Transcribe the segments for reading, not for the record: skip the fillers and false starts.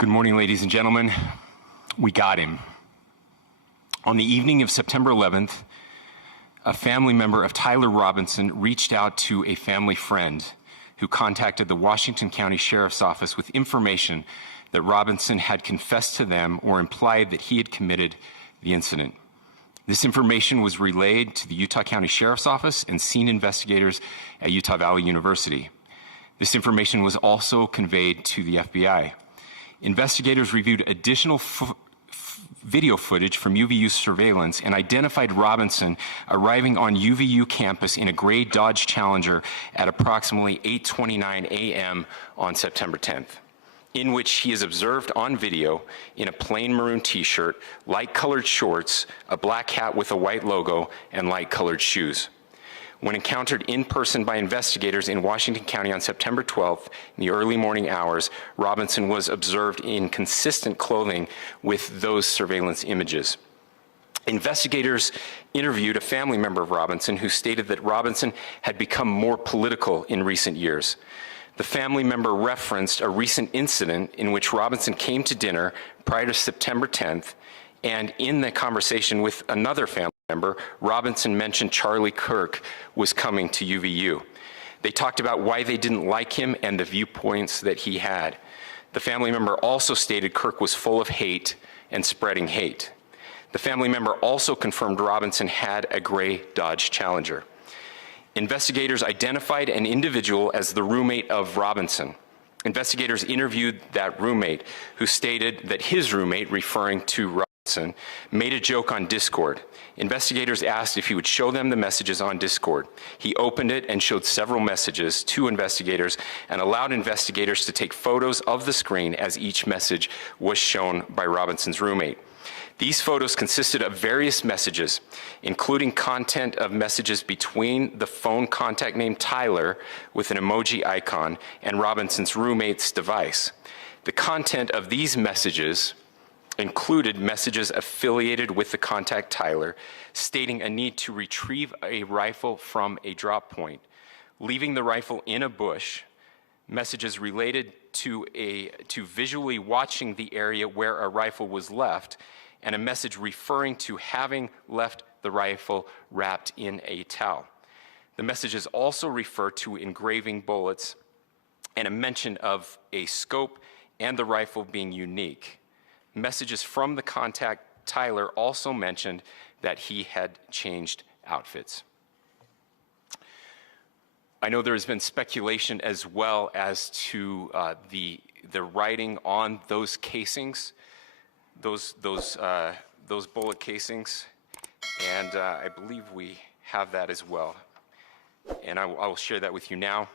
Good morning, ladies and gentlemen. We got him. On the evening of September 11th, a family member of Tyler Robinson reached out to a family friend who contacted the Washington County Sheriff's Office with information that Robinson had confessed to them or implied that he had committed the incident. This information was relayed to the Utah County Sheriff's Office and scene investigators at Utah Valley University. This information was also conveyed to the FBI. Investigators reviewed additional video footage from UVU surveillance and identified Robinson arriving on UVU campus in a gray Dodge Challenger at approximately 8:29 a.m. on September 10th, in which he is observed on video in a plain maroon t-shirt, light-colored shorts, a black hat with a white logo, and light-colored shoes. When encountered in person by investigators in Washington County on September 12th, in the early morning hours, Robinson was observed in consistent clothing with those surveillance images. Investigators interviewed a family member of Robinson who stated that Robinson had become more political in recent years. The family member referenced a recent incident in which Robinson came to dinner prior to September 10th, and in the conversation with another family member, Robinson mentioned Charlie Kirk was coming to UVU. They talked about why they didn't like him and the viewpoints that he had. The family member also stated Kirk was full of hate and spreading hate. The family member also confirmed Robinson had a gray Dodge Challenger. Investigators identified an individual as the roommate of Robinson. Investigators interviewed that roommate, who stated that his roommate, referring to Robinson, made a joke on Discord. Investigators asked if he would show them the messages on Discord. He opened it and showed several messages to investigators and allowed investigators to take photos of the screen as each message was shown by Robinson's roommate. These photos consisted of various messages, including content of messages between the phone contact name Tyler with an emoji icon and Robinson's roommate's device. The content of these messages included messages affiliated with the contact Tyler, stating a need to retrieve a rifle from a drop point, leaving the rifle in a bush, messages related to visually watching the area where a rifle was left, and a message referring to having left the rifle wrapped in a towel. The messages also refer to engraving bullets and a mention of a scope and the rifle being unique. Messages from the contact Tyler also mentioned that he had changed outfits. I know there has been speculation as well as to the writing on those casings, those bullet casings, and I believe we have that as well. And I will share that with you now.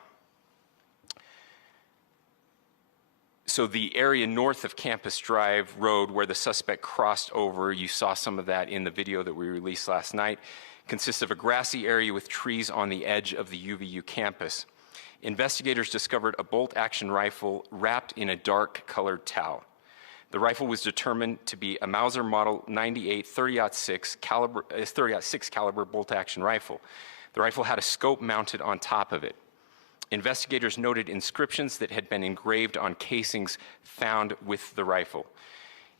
So the area north of Campus Drive Road where the suspect crossed over, you saw some of that in the video that we released last night, consists of a grassy area with trees on the edge of the UVU campus. Investigators discovered a bolt-action rifle wrapped in a dark-colored towel. The rifle was determined to be a Mauser Model 98 30-06 caliber bolt-action rifle. The rifle had a scope mounted on top of it. Investigators noted inscriptions that had been engraved on casings found with the rifle.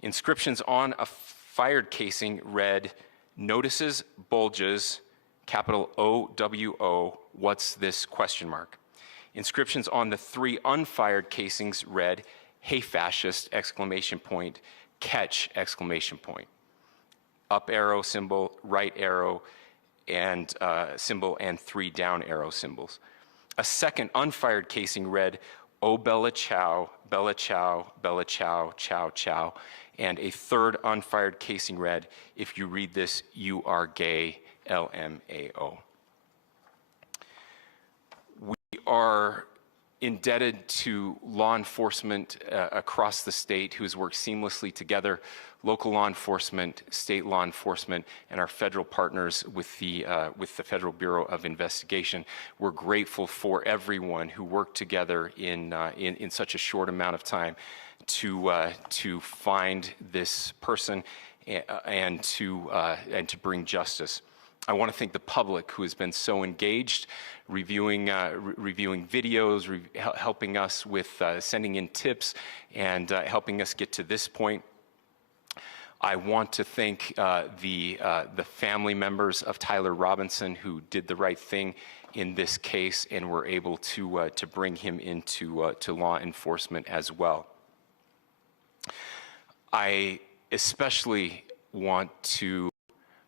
Inscriptions on a fired casing read, "Notices, bulges, capital OWO, what's this, question mark." Inscriptions on the 3 unfired casings read, "Hey fascist, exclamation point, catch, exclamation point." Up arrow symbol, right arrow and symbol, and 3 down arrow symbols. A second unfired casing read, "Oh Bella Chow, Bella Chow, Bella Chow, Chow Chow." And a third unfired casing read, "If you read this, you are gay, LMAO." We are indebted to law enforcement across the state who has worked seamlessly together, local law enforcement, state law enforcement, and our federal partners with the Federal Bureau of Investigation. We're grateful for everyone who worked together in such a short amount of time to find this person and to bring justice. I want to thank the public who has been so engaged, reviewing videos, helping us with sending in tips, and helping us get to this point. I want to thank the family members of Tyler Robinson who did the right thing in this case and were able to bring him into to law enforcement as well. I especially want to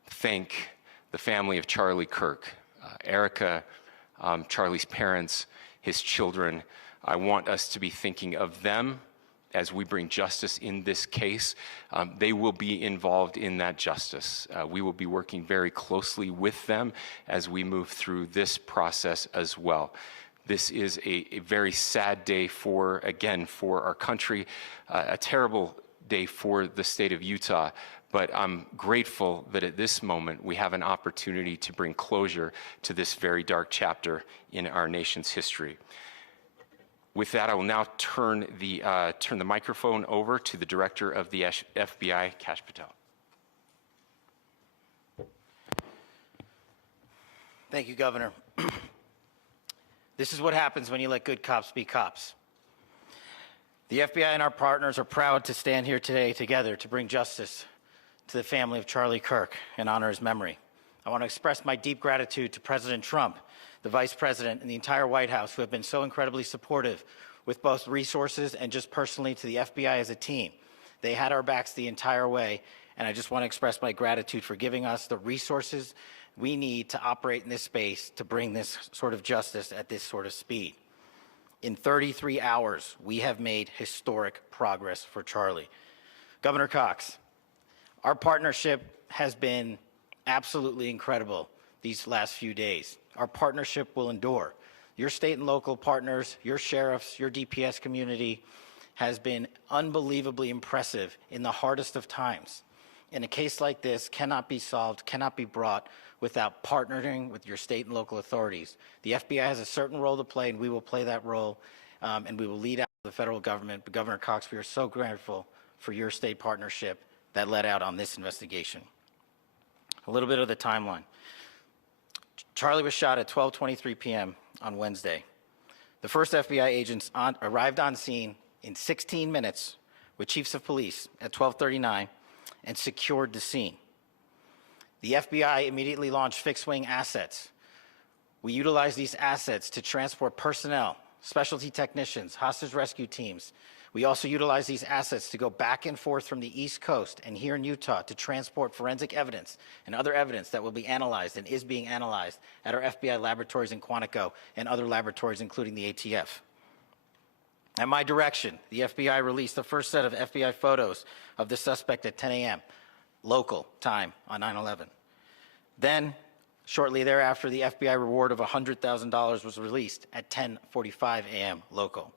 thank the family of Charlie Kirk, Erica, Charlie's parents, his children. I want us to be thinking of them as we bring justice in this case. They will be involved in that justice. We will be working very closely with them as we move through this process as well. This is a very sad day for our country, a terrible day for the state of Utah. But I'm grateful that at this moment we have an opportunity to bring closure to this very dark chapter in our nation's history. With that, I will now turn the microphone over to the Director of the FBI, Kash Patel. Thank you, Governor. This is what happens when you let good cops be cops. The FBI and our partners are proud to stand here today together to bring justice to the family of Charlie Kirk and honor his memory. I want to express my deep gratitude to President Trump, the Vice President, and the entire White House who have been so incredibly supportive with both resources and just personally to the FBI as a team. They had our backs the entire way, and I just want to express my gratitude for giving us the resources we need to operate in this space to bring this sort of justice at this sort of speed. In 33 hours, we have made historic progress for Charlie. Governor Cox, our partnership has been absolutely incredible these last few days. Our partnership will endure. Your state and local partners, your sheriffs, your DPS community has been unbelievably impressive in the hardest of times. And a case like this cannot be solved, cannot be brought without partnering with your state and local authorities. The FBI has a certain role to play, and we will play that role, and we will lead out the federal government. But Governor Cox, we are so grateful for your state partnership that led out on this investigation. A little bit of the timeline. Charlie was shot at 12:23 p.m. on Wednesday. The first FBI agents arrived on scene in 16 minutes with chiefs of police at 12:39 and secured the scene. The FBI immediately launched fixed-wing assets. We utilized these assets to transport personnel, specialty technicians, hostage rescue teams. We also utilized these assets to go back and forth from the East Coast and here in Utah to transport forensic evidence and other evidence that will be analyzed and is being analyzed at our FBI laboratories in Quantico and other laboratories, including the ATF. At my direction, the FBI released the first set of FBI photos of the suspect at 10 a.m. local time on 9/11. Then, shortly thereafter, the FBI reward of $100,000 was released at 10:45 a.m. local.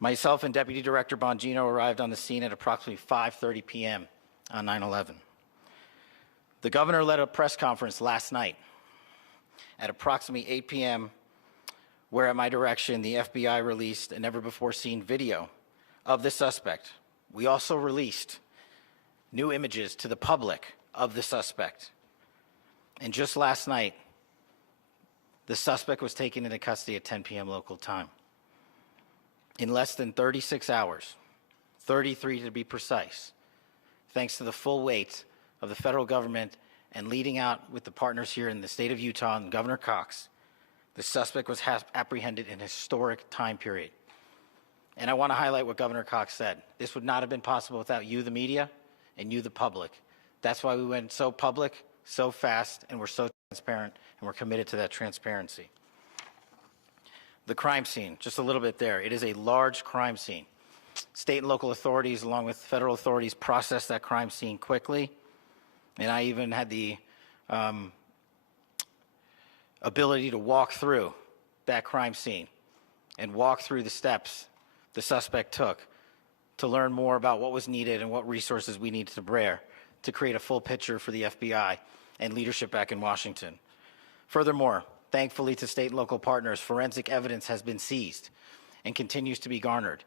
Myself and Deputy Director Bongino arrived on the scene at approximately 5:30 p.m. on 9/11. The governor led a press conference last night at approximately 8 p.m., where at my direction, the FBI released a never-before-seen video of the suspect. We also released new images to the public of the suspect. And just last night, the suspect was taken into custody at 10 p.m. local time. In less than 36 hours, 33 to be precise, thanks to the full weight of the federal government and leading out with the partners here in the state of Utah and Governor Cox, the suspect was apprehended in a historic time period. And I want to highlight what Governor Cox said. This would not have been possible without you, the media, and you, the public. That's why we went so public, so fast, and we're so transparent, and we're committed to that transparency. The crime scene, just a little bit there. It is a large crime scene. State and local authorities, along with federal authorities, processed that crime scene quickly. And I even had the ability to walk through that crime scene and walk through the steps the suspect took to learn more about what was needed and what resources we needed to bear to create a full picture for the FBI and leadership back in Washington. Furthermore, thankfully to state and local partners, forensic evidence has been seized and continues to be garnered.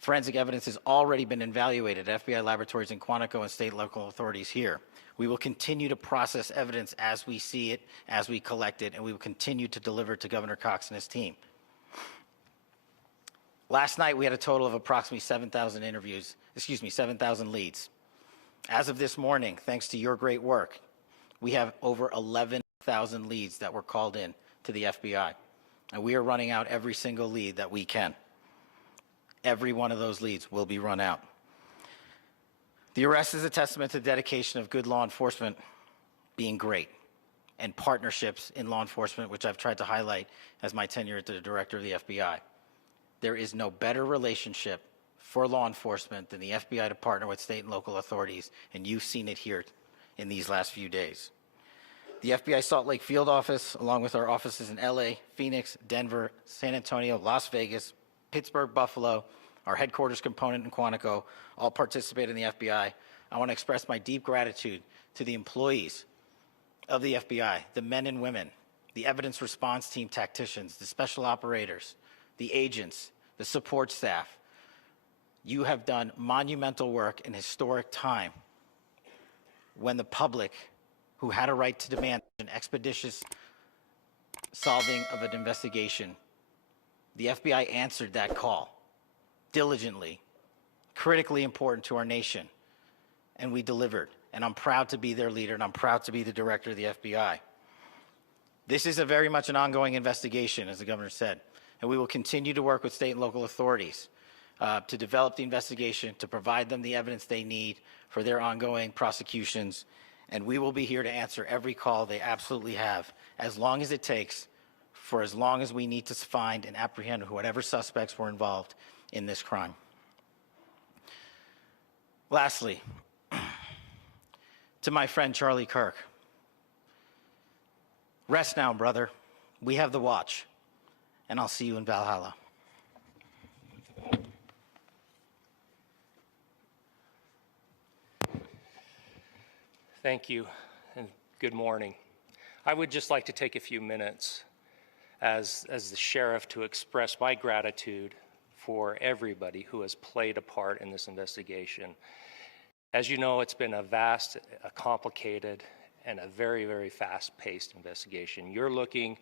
Forensic evidence has already been evaluated at FBI laboratories in Quantico and state and local authorities here. We will continue to process evidence as we see it, as we collect it, and we will continue to deliver it to Governor Cox and his team. Last night, we had a total of approximately 7,000 7,000 leads. As of this morning, thanks to your great work, we have over 11,000 leads that were called in to the FBI. And we are running out every single lead that we can. Every one of those leads will be run out. The arrest is a testament to the dedication of good law enforcement being great and partnerships in law enforcement, which I've tried to highlight as my tenure as the director of the FBI. There is no better relationship for law enforcement than the FBI to partner with state and local authorities, and you've seen it here in these last few days. The FBI Salt Lake field office, along with our offices in LA, Phoenix, Denver, San Antonio, Las Vegas, Pittsburgh, Buffalo, our headquarters component in Quantico, all participate in the FBI. I want to express my deep gratitude to the employees of the FBI, the men and women, the evidence response team tacticians, the special operators, the agents, the support staff. You have done monumental work in historic time when the public, who had a right to demand an expeditious solving of an investigation, the FBI answered that call diligently, critically important to our nation, and we delivered. And I'm proud to be their leader, and I'm proud to be the director of the FBI. This is very much an ongoing investigation, as the governor said, and we will continue to work with state and local authorities to develop the investigation, to provide them the evidence they need for their ongoing prosecutions, and we will be here to answer every call they absolutely have, as long as it takes, for as long as we need to find and apprehend whatever suspects were involved in this crime. Lastly, to my friend Charlie Kirk, rest now, brother. We have the watch, and I'll see you in Valhalla. Thank you, and good morning. I would just like to take a few minutes as the sheriff to express my gratitude for everybody who has played a part in this investigation. As you know, it's been a vast, a complicated, and a very, very fast-paced investigation. You're looking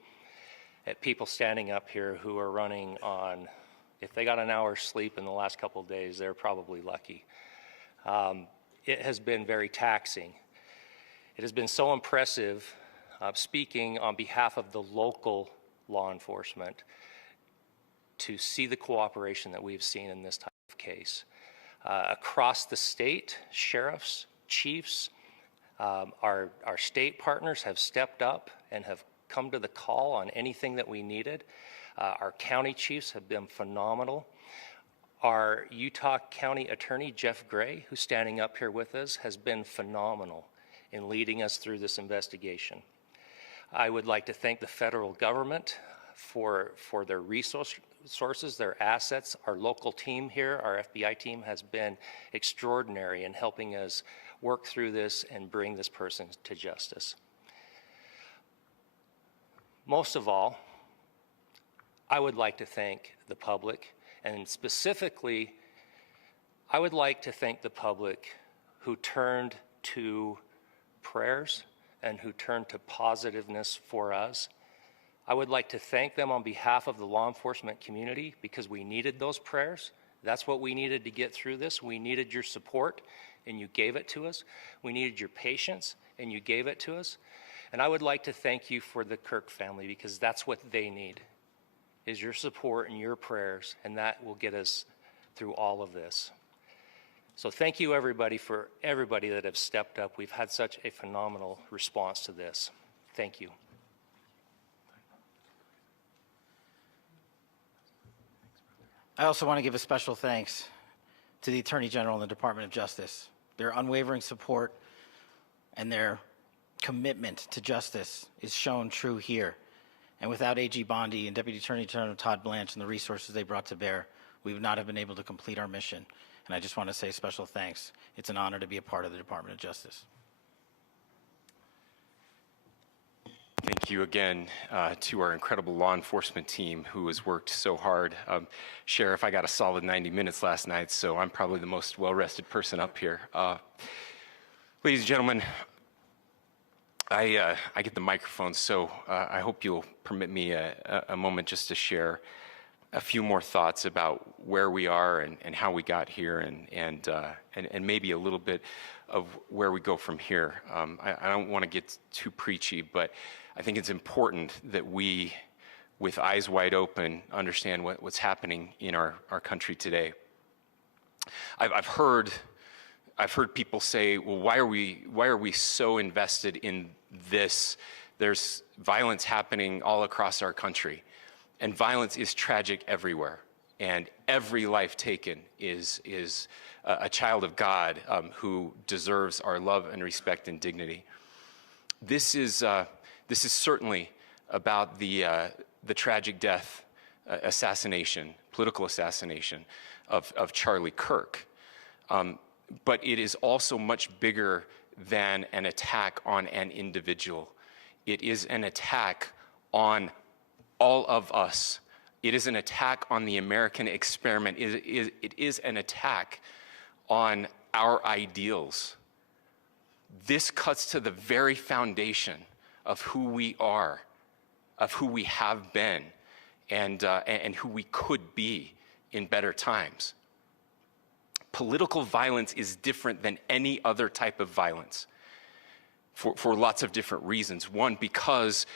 at people standing up here who are running on, if they got an hour's sleep in the last couple of days, they're probably lucky. It has been very taxing. It has been so impressive, speaking on behalf of the local law enforcement, to see the cooperation that we've seen in this type of case. Across the state, sheriffs, chiefs, our state partners have stepped up and have come to the call on anything that we needed. Our county chiefs have been phenomenal. Our Utah County Attorney, Jeff Gray, who's standing up here with us, has been phenomenal in leading us through this investigation. I would like to thank the federal government for their resources, their assets. Our local team here, our FBI team, has been extraordinary in helping us work through this and bring this person to justice. Most of all, I would like to thank the public, and specifically, I would like to thank the public who turned to prayers and who turned to positiveness for us. I would like to thank them on behalf of the law enforcement community, because we needed those prayers. That's what we needed to get through this. We needed your support, and you gave it to us. We needed your patience, and you gave it to us. And I would like to thank you for the Kirk family, because that's what they need, is your support and your prayers, and that will get us through all of this. So thank you, everybody, for everybody that have stepped up. We've had such a phenomenal response to this. Thank you. I also want to give a special thanks to the Attorney General and the Department of Justice. Their unwavering support and their commitment to justice is shown true here. And without AG Bondi and Deputy Attorney General Todd Blanche and the resources they brought to bear, we would not have been able to complete our mission. And I just want to say special thanks. It's an honor to be a part of the Department of Justice. Thank you again to our incredible law enforcement team who has worked so hard. Sheriff, I got a solid 90 minutes last night, so I'm probably the most well-rested person up here. Ladies and gentlemen, I get the microphone, so I hope you'll permit me a moment just to share a few more thoughts about where we are and how we got here, and maybe a little bit of where we go from here. I don't want to get too preachy, but I think it's important that we, with eyes wide open, understand what's happening in our country today. I've heard people say, well, why are we so invested in this? There's violence happening all across our country, and violence is tragic everywhere, and every life taken is a child of God who deserves our love and respect and dignity. This is certainly about the tragic death, political assassination of Charlie Kirk. But it is also much bigger than an attack on an individual. It is an attack on all of us. It is an attack on the American experiment. It is an attack on our ideals. This cuts to the very foundation of who we are, of who we have been, and who we could be in better times. Political violence is different than any other type of violence for lots of different reasons. One, because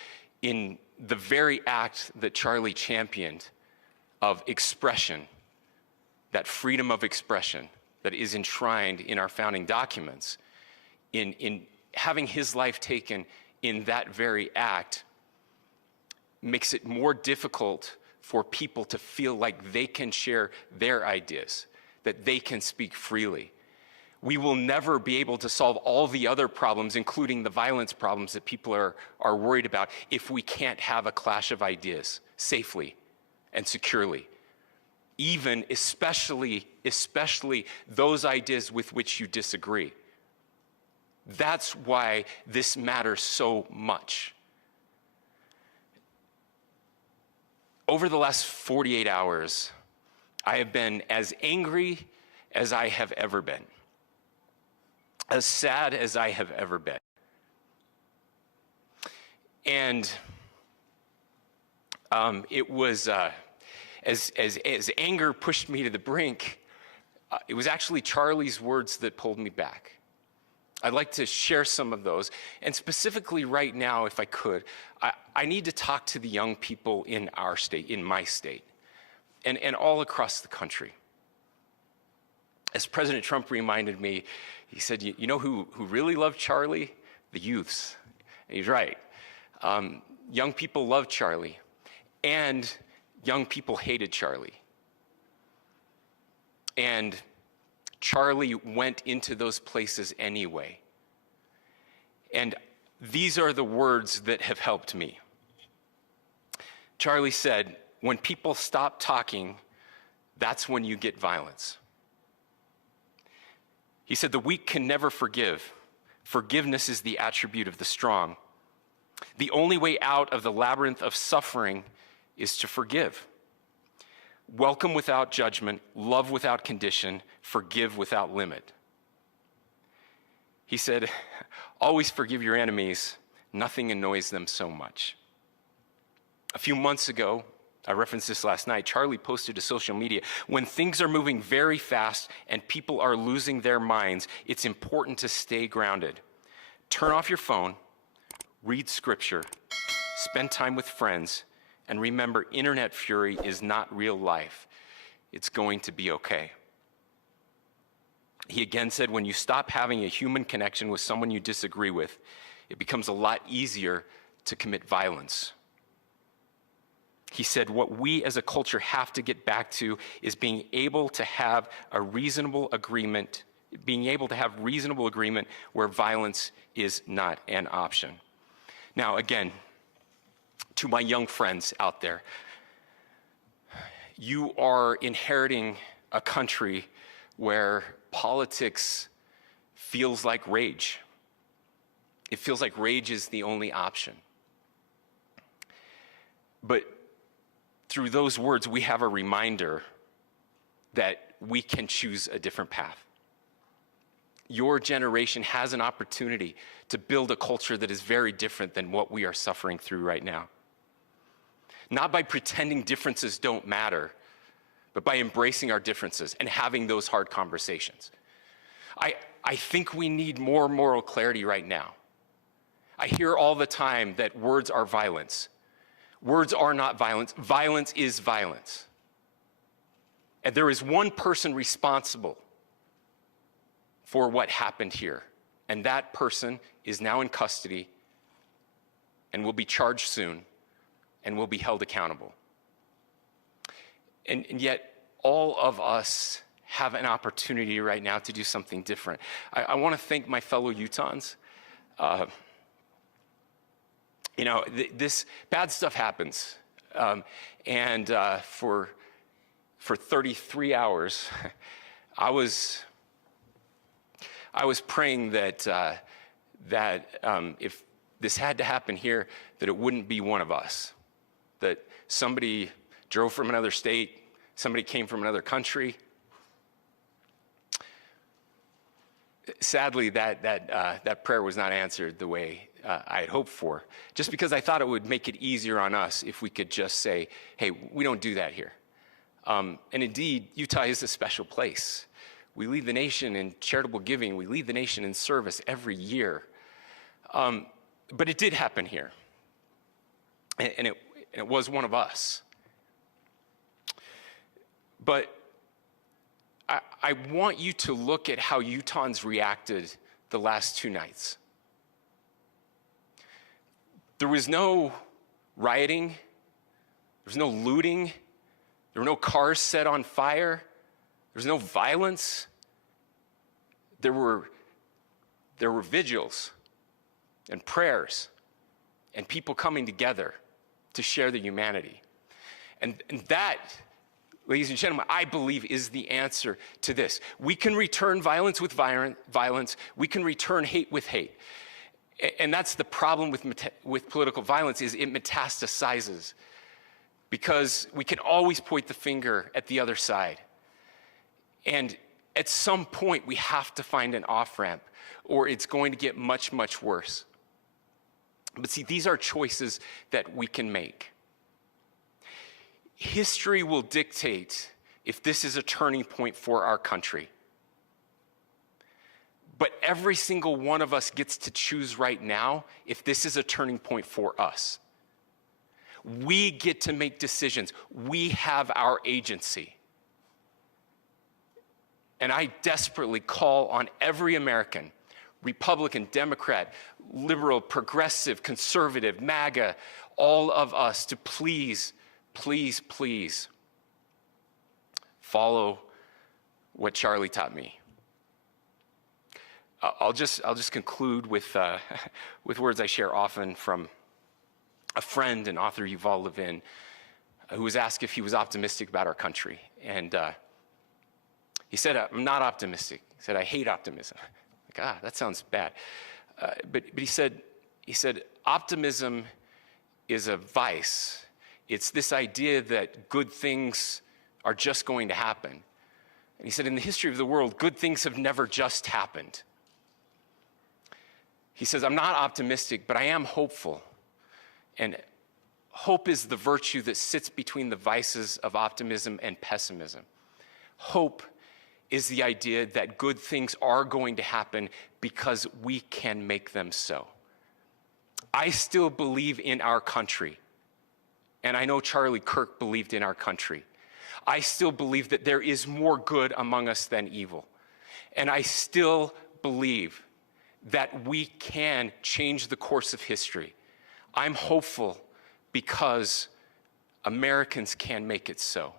in the very act that Charlie championed of expression, that freedom of expression that is enshrined in our founding documents, in having his life taken in that very act, makes it more difficult for people to feel like they can share their ideas, that they can speak freely. We will never be able to solve all the other problems, including the violence problems that people are worried about, if we can't have a clash of ideas safely and securely. Even, especially those ideas with which you disagree. That's why this matters so much. Over the last 48 hours, I have been as angry as I have ever been, as sad as I have ever been. And it was, as anger pushed me to the brink, it was actually Charlie's words that pulled me back. I'd like to share some of those. And specifically right now, if I could, I need to talk to the young people in our state, in my state, and all across the country. As President Trump reminded me, he said, you know who really loved Charlie? The youths. And he's right. Young people loved Charlie, and young people hated Charlie. And Charlie went into those places anyway. And these are the words that have helped me. Charlie said, when people stop talking, that's when you get violence. He said, the weak can never forgive. Forgiveness is the attribute of the strong. The only way out of the labyrinth of suffering is to forgive. Welcome without judgment, love without condition, forgive without limit. He said, always forgive your enemies. Nothing annoys them so much. A few months ago, I referenced this last night, Charlie posted to social media, when things are moving very fast and people are losing their minds, it's important to stay grounded. Turn off your phone, read scripture, spend time with friends, and remember, internet fury is not real life. It's going to be okay. He again said, when you stop having a human connection with someone you disagree with, it becomes a lot easier to commit violence. He said, what we as a culture have to get back to is being able to have a reasonable agreement, where violence is not an option. Now, again, to my young friends out there, you are inheriting a country where politics feels like rage. It feels like rage is the only option. But through those words, we have a reminder that we can choose a different path. Your generation has an opportunity to build a culture that is very different than what we are suffering through right now. Not by pretending differences don't matter, but by embracing our differences and having those hard conversations. I think we need more moral clarity right now. I hear all the time that words are violence. Words are not violence. Violence is violence. And there is one person responsible for what happened here. And that person is now in custody and will be charged soon and will be held accountable. And yet, all of us have an opportunity right now to do something different. I want to thank my fellow Utahns. This bad stuff happens. For 33 hours, I was praying that if this had to happen here, that it wouldn't be one of us, that somebody drove from another state, somebody came from another country. Sadly, that prayer was not answered the way I had hoped for, just because I thought it would make it easier on us if we could just say, hey, we don't do that here. And indeed, Utah is a special place. We lead the nation in charitable giving. We lead the nation in service every year. But it did happen here. And it was one of us. But I want you to look at how Utahns reacted the last 2 nights. There was no rioting. There was no looting. There were no cars set on fire. There was no violence. There were vigils and prayers and people coming together to share the humanity. And that, ladies and gentlemen, I believe is the answer to this. We can return violence with violence. We can return hate with hate. And that's the problem with political violence, is it metastasizes. Because we can always point the finger at the other side. And at some point, we have to find an off-ramp, or it's going to get much, much worse. But see, these are choices that we can make. History will dictate if this is a turning point for our country. But every single one of us gets to choose right now if this is a turning point for us. We get to make decisions. We have our agency. And I desperately call on every American, Republican, Democrat, liberal, progressive, conservative, MAGA, all of us to please, please, please follow what Charlie taught me. I'll just conclude with words I share often from a friend and author, Yuval Levin, who was asked if he was optimistic about our country. And he said, I'm not optimistic. He said, I hate optimism. Like, that sounds bad. But he said, optimism is a vice. It's this idea that good things are just going to happen. And he said, in the history of the world, good things have never just happened. He says, I'm not optimistic, but I am hopeful. And hope is the virtue that sits between the vices of optimism and pessimism. Hope is the idea that good things are going to happen because we can make them so. I still believe in our country. And I know Charlie Kirk believed in our country. I still believe that there is more good among us than evil. And I still believe that we can change the course of history. I'm hopeful because Americans can make it so.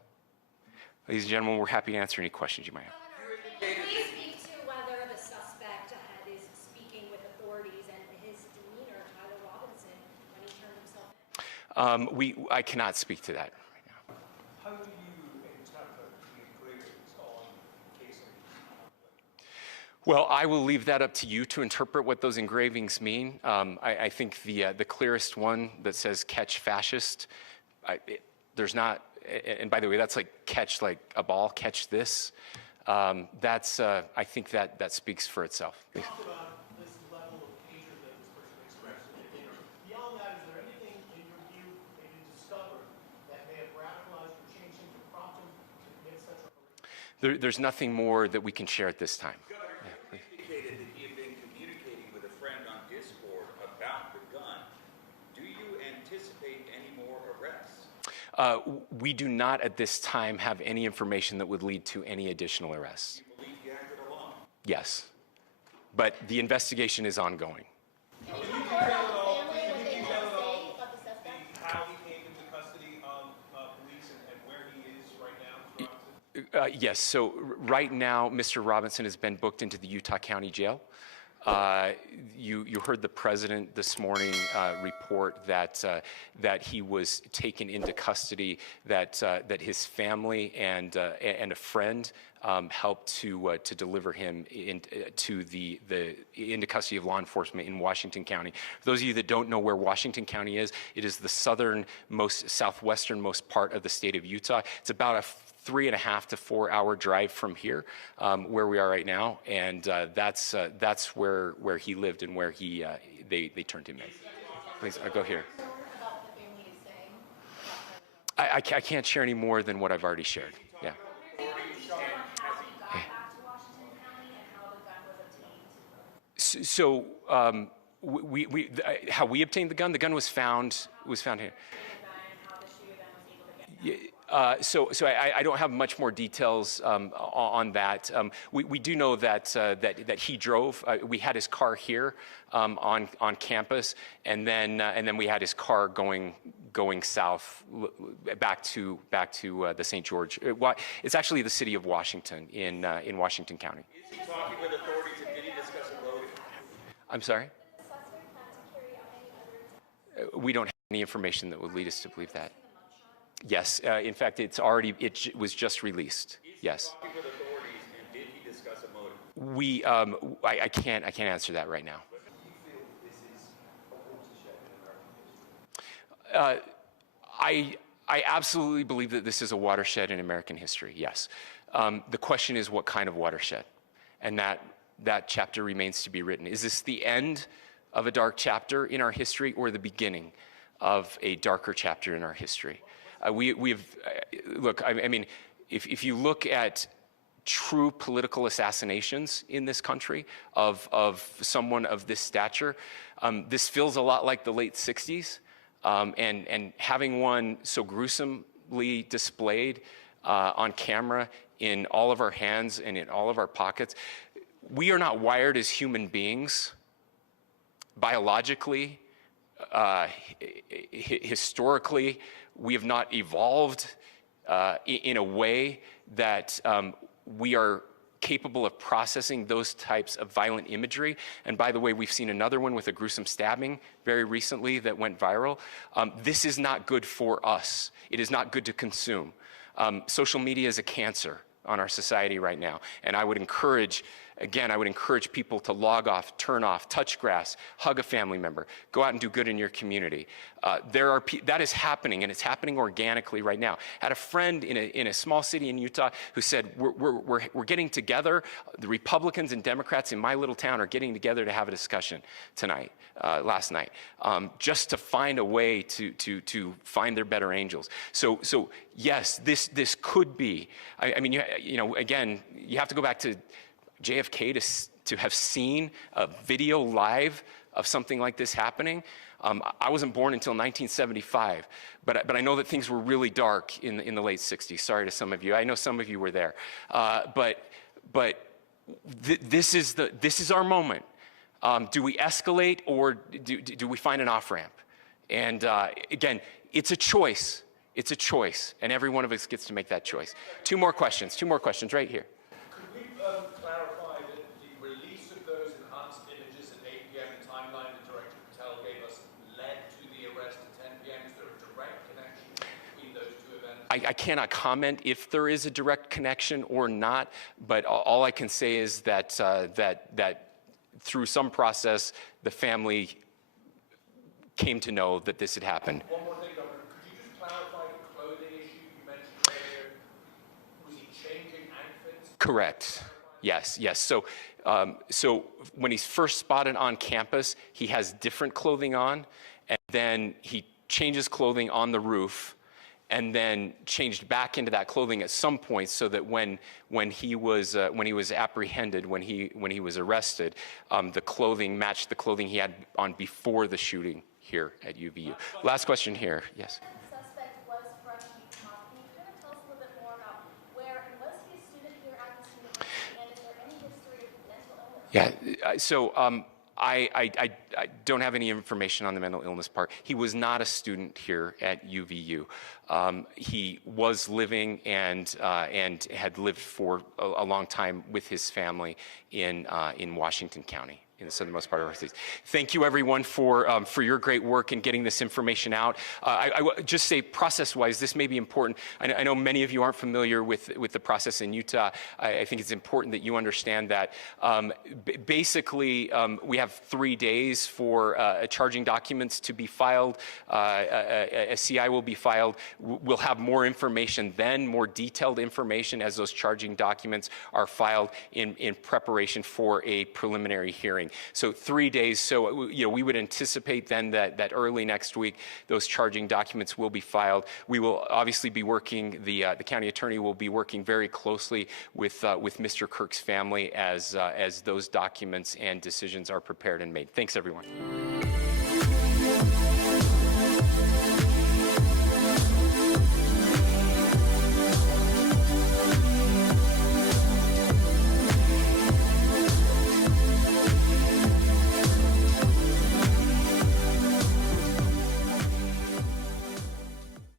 Ladies and gentlemen, we're happy to answer any questions you might have. Please speak to whether the suspect is speaking with authorities and his demeanor, Tyler Robinson, when he turned himself in. I cannot speak to that right now. How do you interpret the engravings on casings? Well, I will leave that up to you to interpret what those engravings mean. I think the clearest one that says "Catch Fascist" there's not, and by the way, that's like catch like a ball, catch this. That's, I think that speaks for itself. You talked about this level of hatred that this person expressed in the dinner. Beyond that, is there anything in your view that you discovered that may have radicalized or changed him to prompt him to commit such a horrific? There's nothing more that we can share at this time. Governor, you indicated that he had been communicating with a friend on Discord about the gun. Do you anticipate any more arrests? We do not at this time have any information that would lead to any additional arrests. You believe he acted alone? Yes, but the investigation is ongoing. Can you talk more about the family and what they have to say about the suspect? How he came into custody of police and where he is right now, Mr. Robinson? Yes, so right now, Mr. Robinson has been booked into the Utah County Jail. You heard the president this morning report that he was taken into custody, that his family and a friend helped to deliver him into custody of law enforcement in Washington County. For those of you that don't know where Washington County is, it is the southwesternmost part of the state of Utah. It's about a 3.5 to 4 hour drive from here, where we are right now, and that's where he lived and where they turned him in. Please, I'll go here. About the family is saying I about can't share any more than what I've already shared. Yeah. How he got back to Washington County and how the gun was obtained? So how we obtained the gun was found here. The gun and how the shooter then was able to get back? So I don't have much more details on that. We do know that he drove. We had his car here on campus, and then we had his car going south back to the St. George. It's actually the city of Washington in Washington County. Is he talking with authorities and did he discuss a motive? I'm sorry? Did the suspect plan to carry out any other attacks? We don't have any information that would lead us to believe that. Yes, in fact, it was just released. Yes. Talking with authorities and did he discuss a motive? I can't answer that right now. Do you feel this is a watershed in American history? I absolutely believe that this is a watershed in American history, yes. The question is what kind of watershed? And that chapter remains to be written. Is this the end of a dark chapter in our history or the beginning of a darker chapter in our history? Look, I mean, if you look at true political assassinations in this country of someone of this stature, this feels a lot like the late 60s. And having one so gruesomely displayed on camera in all of our hands and in all of our pockets, we are not wired as human beings biologically, historically. We have not evolved in a way that we are capable of processing those types of violent imagery. And by the way, we've seen another one with a gruesome stabbing very recently that went viral. This is not good for us. It is not good to consume. Social media is a cancer on our society right now. And I would encourage people to log off, turn off, touch grass, hug a family member, go out and do good in your community. That is happening, and it's happening organically right now. I had a friend in a small city in Utah who said, we're getting together, the Republicans and Democrats in my little town are getting together to have a discussion last night, just to find a way to find their better angels. So yes, this could be, I mean, again, you have to go back to JFK to have seen a video live of something like this happening. I wasn't born until 1975, but I know that things were really dark in the late 60s. Sorry to some of you. I know some of you were there. This is our moment. Do we escalate or do we find an off-ramp? And again, it's a choice. It's a choice, and every one of us gets to make that choice. Two more questions right here. Could we clarify that the release of those enhanced images at 8 p.m., the timeline that Director Patel gave us, led to the arrest at 10 p.m.? Is there a direct connection between those two events? I cannot comment if there is a direct connection or not, but all I can say is that through some process, the family came to know that this had happened. One more thing, Governor. Could you just clarify Correct. Yes, yes. So, so when he's first spotted on campus, he has different clothing on, and then he changes clothing on the roof, and then changed back into that clothing at some point, so that when he was apprehended, when he was arrested, the clothing matched the clothing he had on before the shooting here at UVU. Last question here. Yes. The suspect was from Utah. Can you kind of tell us a little bit more about where, and was he a student here at this university, and is there any history of mental illness? Yeah. So I don't have any information on the mental illness part. He was not a student here at UVU. He was living and had lived for a long time with his family in Washington County, in the southernmost part of our state. Thank you, everyone, for your great work in getting this information out. I would just say, process-wise, this may be important. I know many of you aren't familiar with the process in Utah. I think it's important that you understand that. Basically, we have 3 days for charging documents to be filed. A CI will be filed. We'll have more information then, more detailed information as those charging documents are filed in preparation for a preliminary hearing. So 3 days. So we would anticipate then that early next week those charging documents will be filed. We will obviously be working. The county attorney will be working very closely with Mr. Kirk's family as those documents and decisions are prepared and made. Thanks, everyone.